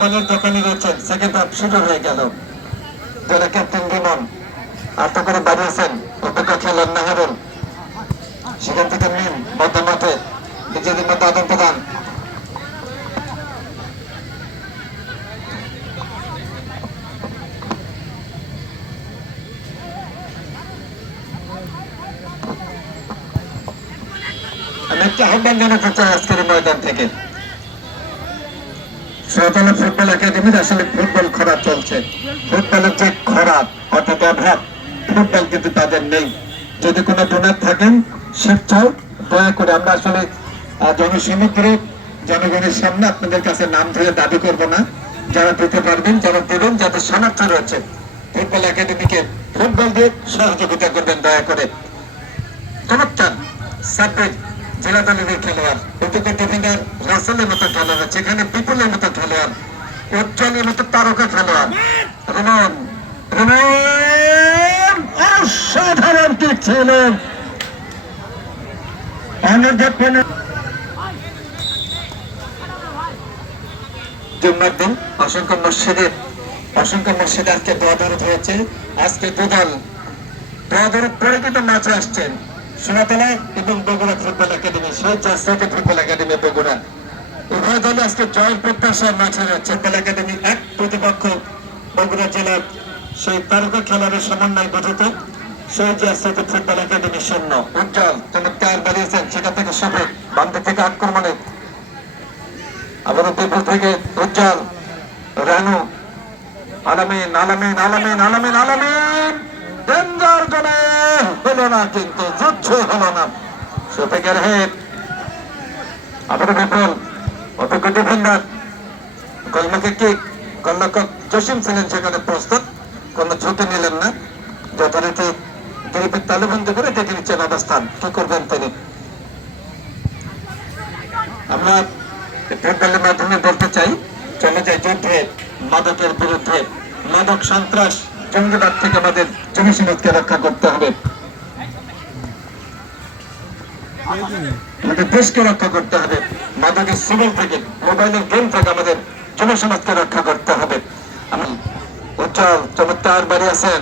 ফলের দোকানে রয়েছেন সেকেন্ড হাফ শুরু হয়ে গেল। দলে ক্যাপ্টেন বিমন আত্ম করে বাড়িয়েছেন অপেক্ষা খেলেন নাহারুল। সেখান থেকে মিম মধ্য মাঠে নিজেদের মধ্যে আদান প্রদান আমি একটা আহ্বান জানাতে চাই আজকের ময়দান থেকে। সরতলা ফুটবল একাডেমির আসলে ফুটবল খরা চলছে। ফুটবলের যে খরাপ অর্থাৎ অভাব, ফুটবল কিন্তু তাদের নেই। যদি কোনো ডোনার থাকেন স্বেচ্ছাও দয়া করে আমরা আসলে জনসমুদ্র, জনগণের সামনে আপনাদের কাছে নাম ধরে দাবি করব না। যারা দিতে পারবেন, যারা দেবেন, যাদের সামর্থ্য রয়েছে, ফুটবল একাডেমিকে ফুটবল দিয়ে সহযোগিতা করবেন দয়া করে। চমৎকার সাব্বির। জেলা দলের খেলোয়াড় উদ্যোগের ডিফেন্ডার রাসেলের মতো খেলোয়াড় যেখানে বিপুলের মতো খেলোয়াড় উজ্জ্বলের মতো তারকা খেলোয়াড় অসাধারণ জুম্মার দিন অসংখ্য মসজিদের অসংখ্য মসজিদে আজকে দোয়া হয়েছে। আজকে দুদল তাদের পরে কিন্তু আসছেন। সোনাতলা এবং বগুড়া ফুটবল একাডেমি সেই জাস্টাকে ফুটবল একাডেমি বগুড়া উভয় দলে আজকে জয়ের প্রত্যাশা মাঠে যাচ্ছে। ফুটবল একাডেমি এক প্রতিপক্ষ বগুড়া জেলার সেই তারকা খেলার সমন্বয় গঠিত। থেকে উজ্জ্বল, রানু, আলামিন আলামিন আলামিন আলামিন আলামিন! ডেঞ্জার জনে! হলো না কিন্তু, যুদ্ধ হলো না। বিপুল জসিম ছিলেন সেখানে প্রস্তুত, কোনো নিলেন না। যথারীতি গরিবের তালুবন্দি করে দেখে নিচ্ছেন অবস্থান। কি করবেন তিনি? আমরা মাধ্যমে বলতে চাই, চলে যায় যুদ্ধে, মাদকের বিরুদ্ধে। মাদক সন্ত্রাস জঙ্গিবাদ থেকে আমাদের জনসমাজকে রক্ষা করতে হবে। আমাদের দেশকে রক্ষা করতে হবে। মাদকের সিভিল থেকে, মোবাইলের গেম থেকে আমাদের জনসমাজকে রক্ষা করতে হবে। উজ্জ্বল চমৎকার বাড়ি আছেন।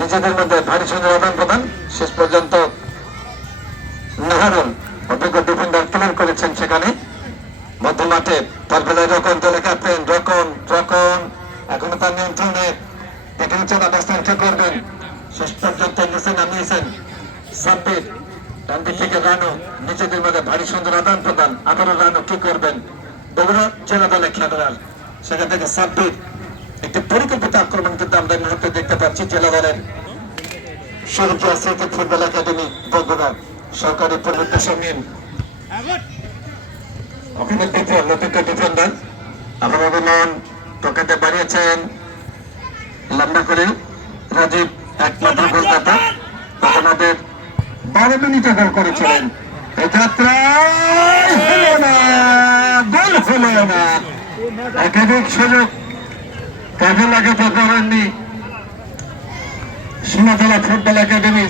নিজেদের মধ্যে ভারী সুন্দর আদান প্রদান শেষ পর্যন্ত নাহারুল অভিজ্ঞ ডিফেন্ডার করেছেন সেখানে। মধ্য মাঠে তারপরে রকম দলে ক্যাপ্টেন রকম রকম। এখনও তার নিয়ন্ত্রণে নিচ্ছেন অবস্থান ঠিক করবেন শেষ পর্যন্ত নিচে নামিয়েছেন সাব্বির। ডান দিক থেকে রানু, নিজেদের মধ্যে ভারী সুন্দর আদান প্রদান। আবারও রানু কি করবেন? বগুড়া জেলা দলে খেলোয়াড়। সেখান থেকে সাব্বির, একটি পরিকল্পিত আক্রমণ কিন্তু আমরা মুহূর্তে দেখতে পাচ্ছি জেলা দলের শরীফিয়া স্মৃতি ফুটবল একাডেমি বগুড়া সরকারি পরিবেশ মিন ওখানে ডিফেন্ড অভিজ্ঞ ডিফেন্ডার আমার অভিমান পকেটে বাড়িয়েছেন লম্বা করে রাজীব একমাত্র কলকাতা। আমাদের বারো মিনিটে গোল করেছিলেন হলো না গোল হলো না একাধিক সুযোগ কাজে লাগাতে পারেননি। Sonatala football academy